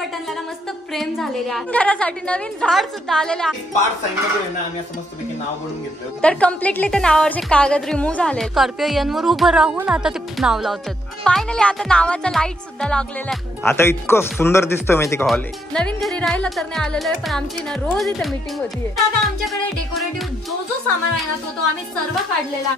बटनला ना मस्त फ्रेम झालेले आहे. घरासाठी नवीन झाड सुद्धा आलेले आहे. पार्ट साइन मध्ये ना आम्ही असं मस्त पैकी नाव बनवून घेतलं. तर कम्प्लिटली त्या नावावरचे कागद रिमूव्ह झाले. स्कॉर्पिओ वर उभं राहून आता ते नाव लावतात. फायनली आता नावाचा लाईट सुद्धा लागलेला आहे. आता इतकं सुंदर दिसतं माहिती का हॉल. नवीन घरी राहिला तर नाही आलेलो आहे, पण आमची ना रोज इथे मीटिंग होतीये. आता आमच्याकडे डेकोरेटिव्ह जो सामान आहे ना तो आम्ही सर्व काढलेला.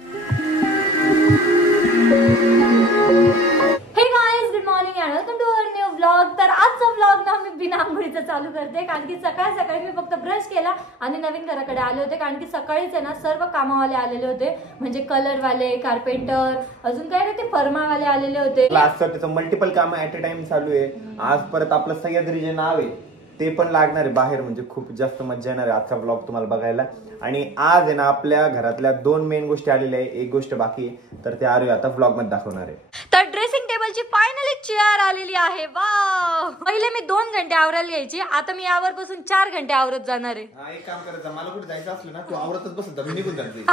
Hey guys, good morning and welcome to our new vlog. तर आजचा व्लॉग ना मी बिना आंघोळीचा चालू करते, कारण की सकाळी मी फक्त ब्रश केला आणि नवीन घराकडे आले होते. कारण की सकाळीच आहे ना सर्व कामावाले आलेले होते, म्हणजे कलरवाले, कार्पेंटर, अजून काय ते फर्मावाले आलेले होते. क्लासचं मल्टिपल काम ऍट अ टाइम चालू आहे. आज परत आपलं सह्याद्री जे नाव आहे ते पण लागणार आहे बाहेर, म्हणजे खूप जास्त मजा येणार आहे आजचा व्लॉग तुम्हाला बघायला. आणि आज आहे ना आपल्या घरातल्या 2 मेन गोष्टी आलेल्या आहे, एक गोष्ट बाकी आहे, तर ते आरू आता व्लॉग मध्ये दाखवणार आहे. तर ड्रेसिंग टेबलची फायनली चेअर आलेली आहे. वाव, पहिले मी 2 घंटे आवरायला घ्यायची, आता मी यावर बसून 4 घंटे आवरत जाणार आहे. एक काम करायचं, मला कुठे जायचं असलं ना तू आवरतच बसत मी निघून जाते.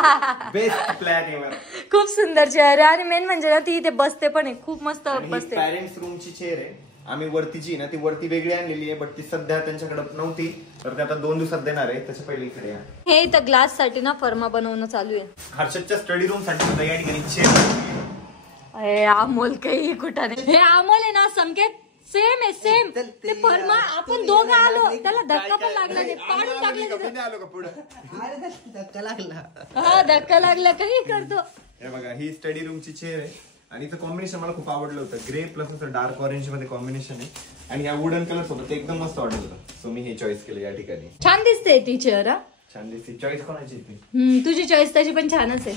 Best plan ever. खूप सुंदर चेअर आहे आणि मेन म्हणजे ना ती इथे बसते पण आहे, खूप मस्त बसते. पॅरेंट्स रूमची चेअर आहे. आम्ही वरतीची ना ती वरती वेगळी आणलेली आहे, बट ती सध्या त्यांच्याकडे नव्हती, तर ते आता 2 दिवसात देणार आहे. त्याच्या पहिले इकडे हे इथं ग्लास साठी ना फर्मा बनवणं चालू आहे. हर्षदच्या स्टडी रूम साठी सुद्धा या ठिकाणी चेअर. अमोल काही कुठं नाही. हे अमोल आहे ना संकेत सेम आहे, सेम ते फर्मा. आपण दोघं आलो, त्याला धक्का पण लागला नाही, पाडून टाकलं. हा धक्का लागला, काही करतो. हे बघा, ही स्टडी रूमची चेअर आहे आणि इथं कॉम्बिनेशन मला खूप आवडलं होतं. ग्रे प्लस असं डार्क ऑरेंज मध्ये कॉम्बिनेशन आहे आणि या वुडन कलर सोबत एकदम मस्त वाटत होतं. सो मी हे चॉईस केलं या ठिकाणी. छान दिसते ती चेअर. छान दिसते. चॉईस कोणाची ती? तुझी चॉईस त्याची पण छानच आहे.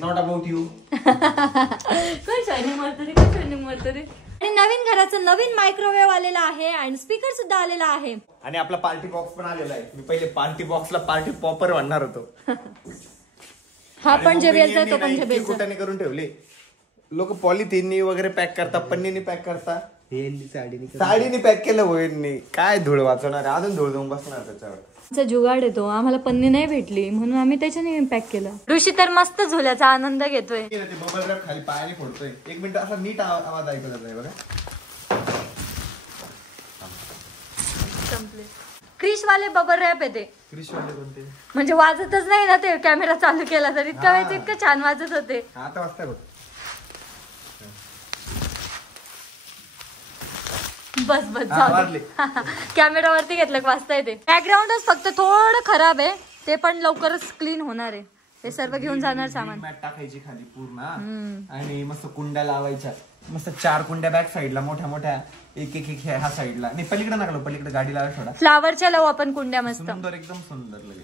Not about you. कोण शायनिंग मारतो रे, कोण शायनिंग मारतो रे. आणि नवीन घराचं नवीन मायक्रोवेव्ह आलेला आहे आणि स्पीकर सुद्धा आलेला आहे. आणि आपला पार्टी बॉक्स पण आलेला आहे. मी पहिले पार्टी बॉक्सला पार्टी पॉपर म्हणणार होतो. हा पण जेवेलचा तो पण जेवेलचा. कुठाने करून ठेवले लोक. पॉलिथिननी वगैरे पॅक करतात, पन्नीनी पॅक करतात, साडीनी पॅक केलं होईनी. काय धूळ वाचवणार, अजून धूळ जाऊन बसणार त्याच्यावर. जुगाड येतो आम्हाला. पन्नी नाही भेटली म्हणून आम्ही त्याच्याने पॅक केलं. ऋषी तर मस्त झोल्याचा आनंद घेतोय. बबल रॅप खाली पायाने फोडतोय. 1 मिनिट असा नीट आवाज ऐकू जात बघा. क्रिश वाले बबल रॅप येते. क्रिश वाले कोणते? म्हणजे वाजतच नाही ना ते, कॅमेरा चालू केला तर इतका वेळेस इतकं छान वाजत होते. आता वाजता बघ. बस कॅमेरावरती घेतलं वाचता येते. बॅकग्राऊंडच फक्त थोडं खराब आहे, ते पण लवकरच क्लीन होणार आहे. हे सर्व घेऊन जाणार सामान. मॅट टाकायची खाली पूर्ण आणि मस्त कुंड्या लावायच्या. मस्त 4 कुंड्या बॅक साईडला मोठ्या मोठ्या, एक ह्या साईडला. नाही पलीकडे नका, पलीकडे गाडी लावा थोडा. फ्लावरच्या लावू आपण कुंड्या मस्त सुंदर, एकदम सुंदर लगे.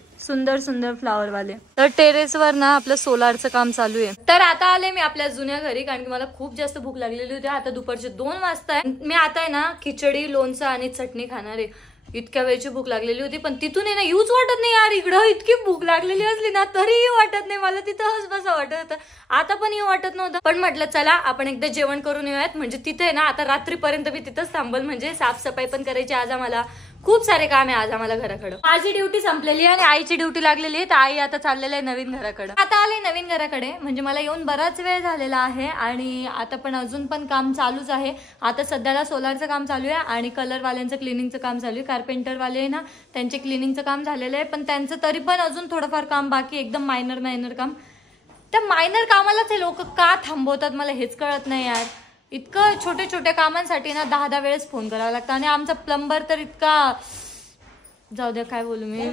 सुंदर फ्लावर वाले. तर टेरेस वर ना आपलं सोलारचं काम चालू आहे. तर आता आले मी आपल्या जुन्या घरी, कारण की मला खूप जास्त भूक लागलेली होती. आता दुपारचे 2 वाजता मी आता आहे ना खिचडी, लोणचं आणि चटणी खाणार आहे. इतक्या वेळची भूक लागलेली होती, पण तिथून आहे ना येऊच वाटत नाही यार. इकडं इतकी भूक लागलेली असली ना तरीही वाटत नाही मला. तिथं बसा वाटत होतं. आता पण येऊ वाटत नव्हतं, पण म्हटलं चला आपण एकदा जेवण करून येऊयात. म्हणजे तिथे ना आता रात्रीपर्यंत मी तिथंच थांबल, म्हणजे साफसफाई पण करायची आज आम्हाला. खूप सारे काम आहे आज आम्हाला घराकडे. माझी ड्युटी संपलेली आहे आणि आईची ड्युटी लागलेली आहे, तर आई आता चाललेली आहे नवीन घराकडे. आता आले नवीन घराकडे, म्हणजे मला येऊन बराच वेळ झालेला आहे आणि आता पण अजून पण काम चालूच आहे. आता सध्याला सोलारचं काम चालू आहे आणि कलरवाल्यांचं क्लिनिंगचं काम चालू आहे. कार्पेंटरवाले आहे ना त्यांचे क्लिनिंगचं काम झालेलं आहे, पण त्यांचं तरी पण अजून थोडंफार काम बाकी, एकदम मायनर काम. त्या मायनर कामालाच हे लोक का थांबवतात मला हेच कळत नाही यार. इतकं छोट्या कामांसाठी ना 10 वेळेस फोन करावा लागतं. आणि आमचा प्लंबर तर इतका, जाऊ द्या काय बोलू मी,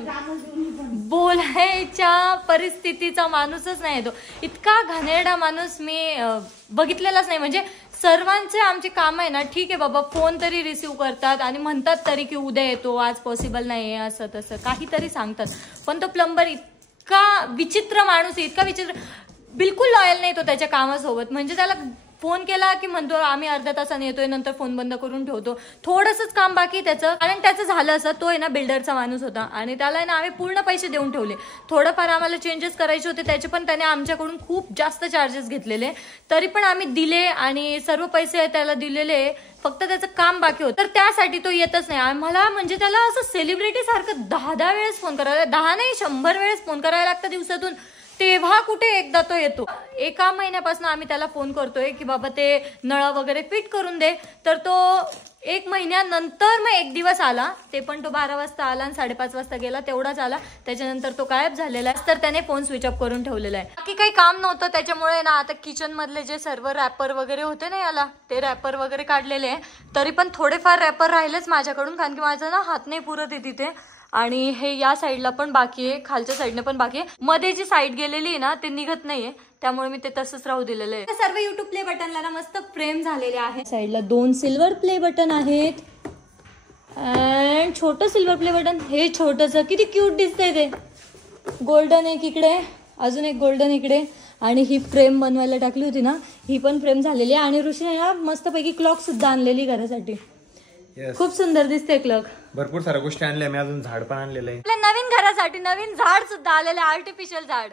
बोलायच्या परिस्थितीचा माणूसच नाही. तो इतका घाणेरडा माणूस मी बघितलेलाच नाही. म्हणजे सर्वांचे आमचे काम आहे ना, ठीक आहे बाबा, फोन तरी रिसिव्ह करतात आणि म्हणतात तरी की उद्या येतो, आज पॉसिबल नाही आहे, असं तसं काहीतरी सांगतात. पण तो प्लंबर इतका विचित्र माणूस आहे, इतका विचित्र, बिलकुल लॉयल नाही तो त्याच्या कामासोबत. म्हणजे त्याला फोन केला की म्हणतो आम्ही अर्ध्या तासाने येतोय, नंतर फोन बंद करून ठेवतो. थोडंसंच काम बाकी त्याचं, कारण त्याचं झालं असं, तो आहे ना बिल्डरचा माणूस होता आणि त्याला ना आम्ही पूर्ण पैसे देऊन ठेवले. थोडंफार आम्हाला चेंजेस करायचे होते त्याचे, पण त्याने आमच्याकडून खूप जास्त चार्जेस घेतलेले, तरी पण आम्ही दिले आणि सर्व पैसे त्याला दिलेले. फक्त त्याचं काम बाकी होतं, तर त्यासाठी तो येतच नाही. आम्हाला म्हणजे त्याला असं सेलिब्रिटी सारखं 10 वेळेस फोन करायला, 10 नाही 100 वेळेस फोन करायला लागतं दिवसातून. तेव्हा कुठे एकदा तो येतो. 1 महिन्यापासून आम्ही त्याला फोन करतोय की बाबा ते नळ वगैरे फिट करून दे, तर तो 1 महिन्यानंतर मग 1 दिवस आला, ते पण तो 12 वाजता आला आणि 5:30 वाजता गेला, तेवढाच आला. त्याच्यानंतर तो गायब झालेला आहे. तर त्याने फोन स्विच ऑफ करून ठेवलेला आहे. बाकी काही काम नव्हतं त्याच्यामुळे ना आता किचन मधले जे सर्व रॅपर वगैरे होते ना याला, ते रॅपर वगैरे काढलेले आहे. तरी पण थोडेफार रॅपर राहिलेच माझ्याकडून, कारण की माझा ना हात नाही पुरत आहे तिथे. आणि हे या साईडला पण बाकी आहे, खालच्या साईडने पण बाकी आहे. मध्ये जी साईड गेलेली आहे ना ते निघत नाहीये, त्यामुळे मी ते तसंच राहू दिलेलं आहे. सर्व युट्यूब प्ले बटनला ना मस्त फ्रेम झालेले आहे. साईडला 2 सिल्वर प्ले बटन आहेत अँड छोटं सिल्वर प्ले बटन. हे छोटंसं किती क्यूट दिसतंय ते. गोल्डन एक इकडे, अजून एक गोल्डन इकडे. आणि ही फ्रेम बनवायला टाकली होती ना, ही पण फ्रेम झालेली आहे. आणि ऋषीने ना मस्तपैकी क्लॉक सुद्धा आणलेली घरासाठी. खूप सुंदर दिसते क्लॉक. भरपूर साऱ्या गोष्टी आणल्या मी, अजून झाड पण आणलेलं आहे. आपल्या नवीन घरासाठी नवीन झाड सुद्धा आलेले, आर्टिफिशियल झाड.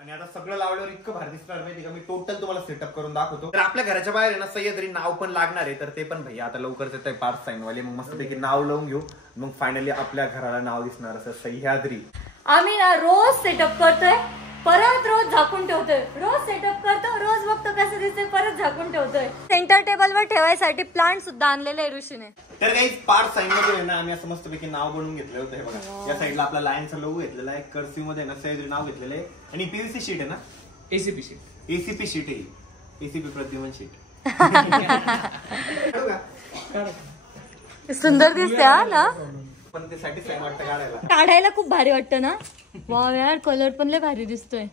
आणि आता सगळं लावल्यावर इतकं भारी दिसणार माहिती का. मी टोटल तुम्हाला सेटअप करून दाखवतो. तर आपल्या घराच्या बाहेर आहे ना सह्याद्री नाव पण लागणार आहे, तर ते पण भैया आता लवकरच येत आहे पार्थ साईन वाले. मग मस्त पैकी नाव लावून घेऊ, मग फायनली आपल्या घराला नाव दिसणार असं सह्याद्री. आम्ही ना रोज सेटअप करतोय, परत रोज झाकून ठेवतोय. रोज सेटअप करतो, रोज बघतो कसं दिसतंय, परत झाकून ठेवतोय. सेंटर टेबल वर ठेवायसाठी प्लांट सुद्धा आणलेले आहे ऋषीने. तर काही पार्ट साईन मध्ये ना आम्ही असं मस्तपैकी नाव बनवून घेतलं होतं. हे बघा या साईडला आपला लायनचा लोगो घेतलेला आहे, कर्सिव्ह मध्ये ना सह्याद्री नाव घेतलेलं आहे. आणि पीव्हीसी शीट आहे ना, एसीपी शीट आहे, एसीपी प्रद्युमन शीट. सुंदर दिसते हा ना, पण ते सॅटिस्फाईंग वाटतं काढायला खूप भारी वाटतं ना. वाव यार, कलर पण लय भारी दिसतोय,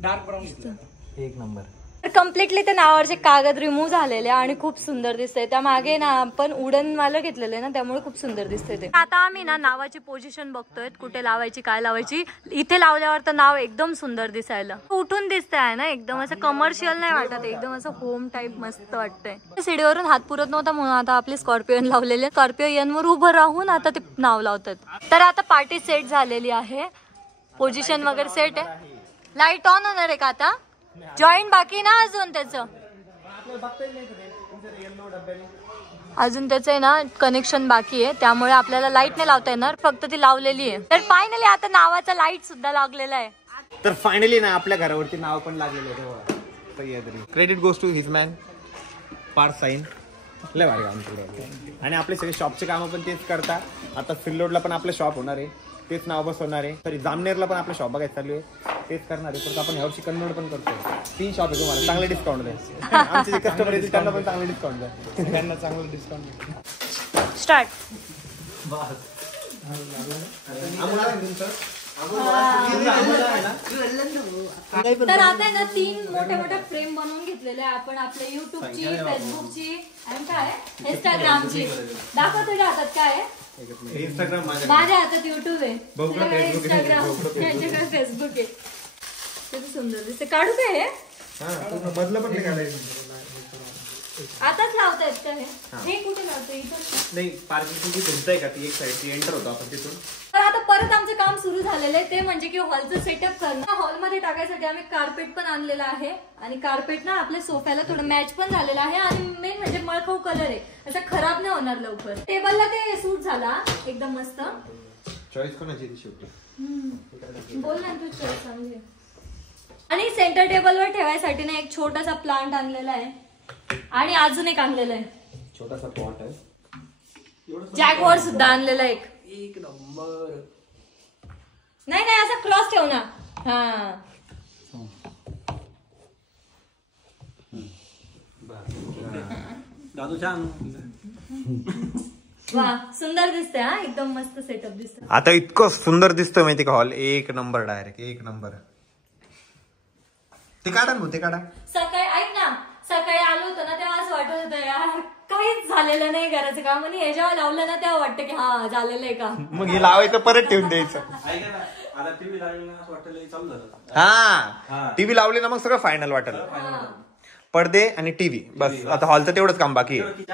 डार्क ब्राऊन एक नंबर. कम्प्लिटली त्या नावावरचे कागद रिमूव्ह झालेले आणि खूप सुंदर दिसतंय. त्या मागे ना आपण उडन वाला घेतलेलं ना, त्यामुळे खूप सुंदर दिसतंय ते. आता आम्ही ना नावाची पोझिशन बघतोय, कुठे लावायची, काय लावायची. इथे लावल्यावर तर नाव एकदम सुंदर दिसायला उठून दिसतंय ना, एकदम असं कमर्शियल नाही वाटत, एकदम असं होम टाईप मस्त वाटतंय. सीडीवरून हात पुरत नव्हता म्हणून आता आपली स्कॉर्पिओन लावलेले, स्कॉर्पिओनवर उभं राहून आता ते नाव लावतात. तर आता पार्टी सेट झालेली आहे, पोझिशन वगैरे सेट आहे. लाईट ऑन होणार आहे का आता? जॉईंट बाकी ना अजून त्याचं आहे ना कनेक्शन बाकी आहे, त्यामुळे आपल्याला लाईट नाही लावता येणार, फक्त ती लावलेली आहे. तर फायनली आता नावाचा लाईट सुद्धा लागलेला आहे. तर फायनली ना आपल्या घरावरती नाव पण लागलेलं आहे Sahyadri. Credit goes to his man Parth Sain. लय भारी काम केलं. आणि आपले सगळे शॉपचे कामं पण तेच करता. आता सिल्लोडला पण आपलं शॉप होणार आहे, तेच नाव बसवणार आहे. तरी जामनेरला पण आपलं शॉप बघायचं चालू आहे, तेच करणार आहे. परत आपण ह्यावर्षी कन्नड पण करतोय. 3 शॉप आहे, तुम्हाला चांगले डिस्काउंट द्या. आमचे जे कस्टमर येतील त्यांना पण चांगले डिस्काउंट द्या. त्यांना चांगलं डिस्काउंट स्टार्ट. तर आता ना 3 मोठ्या मोठ्या फ्रेम बनवून घेतलेल्या आहे आपण, आपल्या युट्यूबची, फेसबुकची आणि काय इंस्टाग्रामची. दाखव तुझ्या हातात काय आहे. इंस्टाग्राम माझ्या हातात युट्यूब आहे, इंस्टाग्राम, त्यांच्याकडे फेसबुक आहे. किती सुंदर दिसते. काढू काय हे? मधलं पण काढायचं. आताच लावतायत का हे? कुठे लावतोय? इथं नाही, पार्किंग भेटतंय का ती एक साईड एंटर होतो आपण तिथून. तर आता परत आमचं काम सुरू झालेलं आहे, ते म्हणजे की हॉलचं सेटअप करणं. हॉलमध्ये टाकायसाठी आम्ही कार्पेट पण आणलेलं आहे आणि कार्पेट ना आपल्या सोफ्याला थोडं मॅच पण झालेलं आहे. आणि मेन म्हणजे मळखाऊ कलर आहे, असं खराब नाही होणार लवकर. टेबलला ते सूट झाला एकदम मस्त. चॉईस कोणाची ती शेवटी? बोल ना तू चॉईस म्हणजे. आणि सेंटर टेबलवर ठेवायसाठी ना एक छोटासा प्लांट आणलेला आहे आणि अजून एक आणलेला आहे, छोटासा पॉट आहे. जॅगवॉर सुद्धा आणलेला आहे एक नंबर. नाही नाही, असा क्रॉस ठेव ना. हा दादू छान. वा, सुंदर दिसते हा, एकदम मस्त सेटअप दिसत. आता इतकं सुंदर दिसतोय माहिती का हॉल, एक नंबर, डायरेक्ट एक नंबर. ते काढा ना, ते काढा. सकाळी ऐक ना, सकाळी आलो होतो ना तेव्हा असं वाटत होतं यार काहीच झालेलं नाही घराचं काम, आणि हे जेव्हा लावलं ना तेव्हा वाटतं की हा झालेलं आहे का. मग हे लावायचं परत ठेवून द्यायचं. ऐका ना, आता टीव्ही लावली ना असं वाटलं चालू झालं. हा, टीव्ही लावली ना मग सगळं फायनल वाटेल. पडदे आणि टीव्ही, बस. आता हॉलचं तेवढंच काम बाकी आहे.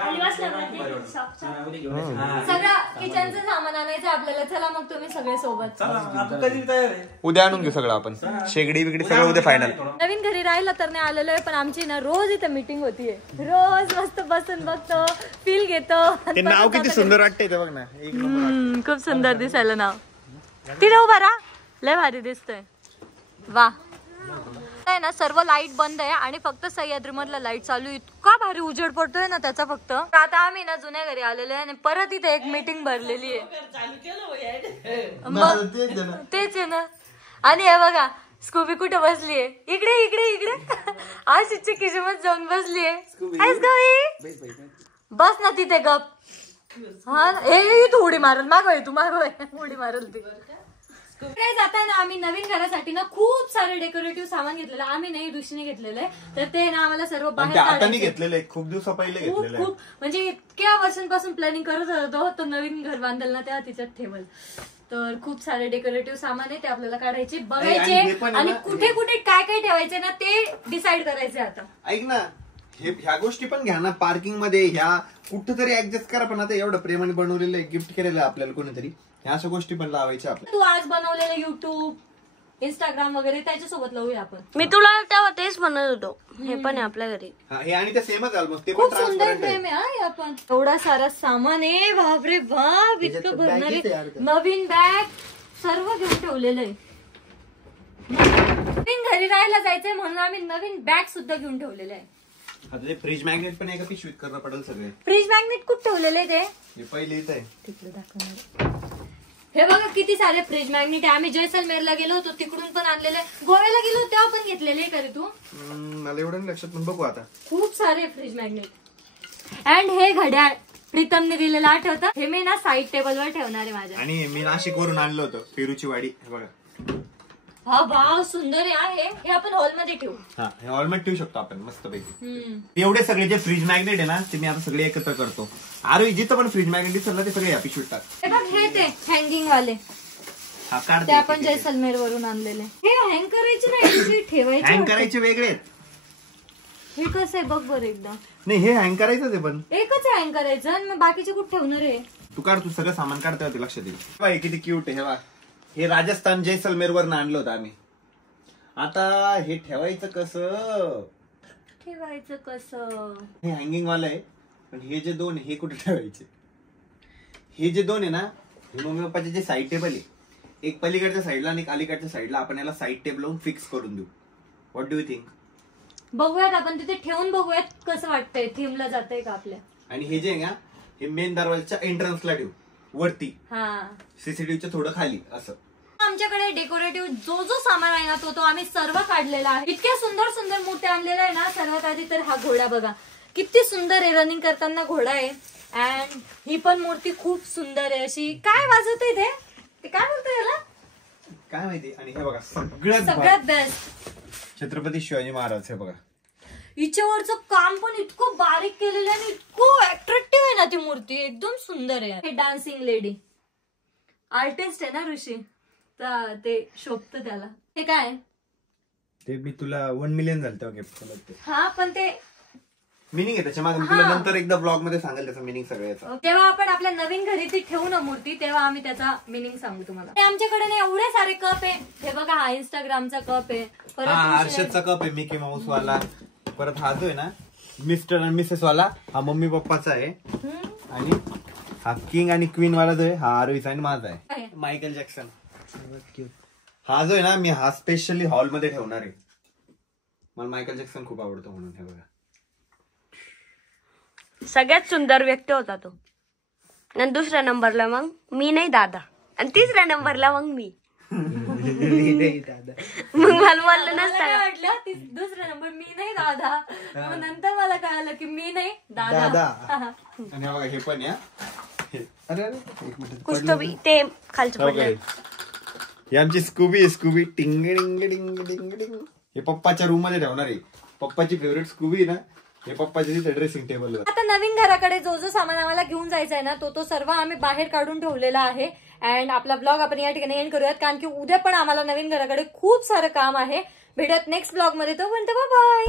सगळं किचनचं सामान आणायचं आपल्याला. चला मग तुम्ही सगळे सोबत. उद्या आणून घेऊ सगळं आपण, शेगडी बिगडी सगळं उद्या फायनल. नवीन घरी राहिला तर नाही आलेलो आहे, पण आमची ना रोज इथं मीटिंग होतीये. रोज मस्त बसून बघतो, फील घेतो. ते नाव किती सुंदर वाटतंय ते बघ ना, एक नंबर. खूप सुंदर दिसायला नाव. तिथे उभा राहा, लय भारी दिसतंय. वा. आहे ना सर्व लाईट बंद आहे आणि फक्त सह्याद्री मधला लाईट चालू आहे. इतका भारी उजेड पडतोय ना त्याचा. फक्त आता आम्ही ना जुन्या घरी आलेलो आहे आणि परत इथे एक मीटिंग भरलेली आहे. तेच आहे ना. आणि हे बघा स्कूबी कुठे बसलीये, इकडे इकडे इकडे आशिषची किशमत जाऊन बसलीये. बस ना तिथे गप. हा तू उडी मारल मागोय, तू मागोय उडी मारल ती. जाता ना आम्ही नवीन घरासाठी ना खूप सारे डेकोरेटिव्ह सामान घेतलेलं. आम्ही नाही ऋषीने घेतलेलं आहे. तर ते ना आम्हाला सर्व बाहेर घेतलेलं खूप दिवसा पहिले घेतलेलं. खूप म्हणजे इतक्या वर्षांपासून प्लॅनिंग करत होतो. तो नवीन घर बांधलं ना तेव्हा तिच्यात ठेवल. तर खूप सारे डेकोरेटिव्ह सामान आहे ते आपल्याला काढायचे, बघायचे आणि कुठे कुठे काय काय ठेवायचे ना ते डिसाइड करायचे. आता ऐक ना, ह्या गोष्टी पण घ्या ना पार्किंग मध्ये. ह्या कुठेतरी ऍडजस्ट करा. पण आता एवढं प्रेमाने बनवलेलं आहे, गिफ्ट केलेलं आहे आपल्याला कोणीतरी. ह्या अशा गोष्टी पण लावायच्या आपल्याला. तू आज बनवलेलं युट्यूब, इंस्टाग्राम वगैरे त्याच्यासोबत लावूया आपण. मी तुला तेव्हा तेच म्हणत होतो. हे पण आहे आपल्या घरी. हे आणि ते सेमच ऑलमोस्ट. ते खूप सुंदर फ्रेम आहे. आपण एवढा सारा सामान आहे. बापरे बाप, इतकं भरणारे नवीन बॅग सर्व घेऊन ठेवलेलं आहे. नवीन घरी राहायला जायचंय म्हणून आम्ही नवीन बॅग सुद्धा घेऊन ठेवलेले आहे. आता ते फ्रीज मॅग्नेट पण एका पिशवीत करणं पडेल सगळे. फ्रीज मॅग्नेट कुठे ठेवलेले ते पहिले इथं आहे. तिकडे दाखवणार. हे बघा किती सारे फ्रीज मॅग्नेट आहे. आम्ही जैसलमेरला गेलो होतो तिकडून पण आणलेले. गोव्याला गेलो तेव्हा पण घेतलेले का रे तू? मला एवढं लक्षात पण बघू आता. खूप सारे फ्रीज मॅग्नेट. अँड हे घड्याळ प्रीतमने दिलेलं आठवतं. हे मी ना साईड टेबलवर ठेवणार आहे माझ्या. आणि मी नाशिक वरून आणलं होतं पेरूची वाडी. हे बघा. हा भाव सुंदर आहे. हे आपण हॉलमध्ये ठेवू. हा हे हॉलमध्ये ठेवू शकतो आपण मस्त पैकी. एवढे सगळे जे फ्रीज मॅग्नेट आहे ना ते मी आता सगळे एकत्र करतो. अरे जिथं पण फ्रीज मॅग्नेट दिसलं ना ते सगळे या पिशवीत टाक. हे ते हँगिंग वाले ते आपण जैसलमेर वरून आणलेले. हे हँग करायचे नाही, ठेवायचे. हँग करायचे वेगळे. हे कसं आहे बघ बरं एकदा. नाही हे हँग करायचं ते पण एकच आहे हँग करायचं. आणि मग बाकीचे कुठे ठेवणार आहे? तू काढ, तू सगळं सामान काढता होते लक्षात येईल. किती क्यूट आहे. हे राजस्थान जैसलमेर वरून आणलं होतं आम्ही. आता हे ठेवायचं कसं? हे हँगिंग वाला आहे. पण हे जे दोन हे कुठे ठेवायचे? हे जे दोन आहे ना हे मम्मी पप्पाचे जे साईड टेबल आहे. एक पलीकडच्या साईडला आणि एक अलीकडच्या साईडला आपण याला साईड टेबल लावून फिक्स करून देऊ. What do you think? बघूयात आपण तिथे ठेवून बघूयात कसं वाटतंय. थीमला जातंय का आपल्या. आणि हे जे आहे ना हे मेन दरवाजाच्या एंट्रन्सला ठेवू वरती. सीसीटीव्हीच्या थोडं खाली असं. आमच्याकडे डेकोरेटिव्ह जो सामान आहे ना तो आम्ही सर्व काढलेला आहे. इतक्या सुंदर सुंदर मूर्ती आणलेल्या आहे ना. सर्वात आधी तर हा घोडा बघा किती सुंदर आहे. रनिंग करताना घोडा आहे. अँड ही पण मूर्ती खूप सुंदर आहे. अशी काय वाजवतंय ते काय बोलतोय याला काय माहिती. आणि हे बघा सगळ्यात बेस्ट छत्रपती शिवाजी महाराज. हे बघा हिच्यावरचं काम पण इतकं बारीक केलेलं आहे आणि इतकं अट्रॅक्टिव्ह आहे ना ती मूर्ती. एकदम सुंदर आहे. हे डान्सिंग लेडी आर्टिस्ट आहे ना ऋषी. ते शोभत त्याला. हे काय ते मी तुला 1 मिलियन झालं तेव्हा गिफ्ट. हा पण ते मिनिंग आहे त्याच्या मागे. तुला नंतर एकदा ब्लॉग मध्ये सांगेल त्याचं मिनिंग सगळ्याचं. तेव्हा आपण आपल्या नवीन घरी ती ठेवू ना मूर्ती तेव्हा आम्ही त्याचा मिनिंग सांगू तुम्हाला. आमच्याकडे ना एवढे सारे कप आहे. हे बघा हा इंस्टाग्रामचा कप आहे. परत हर्षदचा कप आहे मिकी माऊस वाला. परत हा जो आहे ना मिस्टर आणि मिसेस वाला हा मम्मी पप्पाचा आहे. आणि हा किंग आणि क्वीन वाला जो आहे हा आरोहीचा आणि माझा आहे. Michael Jackson. हा जो आहे ना मी हा स्पेशली हॉल मध्ये ठेवणार आहे. मला मायकल जॅक्सन खूप आवडतो म्हणून. हे बघा सगळ्यात सुंदर व्यक्ती होता तो. आणि दुसऱ्या नंबरला मग मी नाही दादा. आणि तिसऱ्या नंबरला मग मी. मग मला बोललं नसतं वाटलं दुसरा नंबर मी नाही दादा. मग नंतर मला कळालं की मी नाही दादा. आणि बघा हे पण या. अरे कुछ तो भी ते खालचं पडलं. ही आमची स्कूबी टिंग डिंग डिंग डिंग डिंग. हे पप्पाच्या रूम मध्ये ठेवणार आहे. पप्पाची फेवरेट स्कूबी ना हे पप्पाच्या तिथे ड्रेसिंग टेबलवर. आता नवीन घराकडे जो सामान आम्हाला घेऊन जायचा आहे ना तो सर्व आम्ही बाहेर काढून ठेवलेला आहे. अँड आपला ब्लॉग आपण या ठिकाणी एंड करूयात कारण की उद्या पण आम्हाला नवीन घराकडे खूप सारं काम आहे. भेटूयात नेक्स्ट ब्लॉग मध्ये. तोपर्यंत बाय.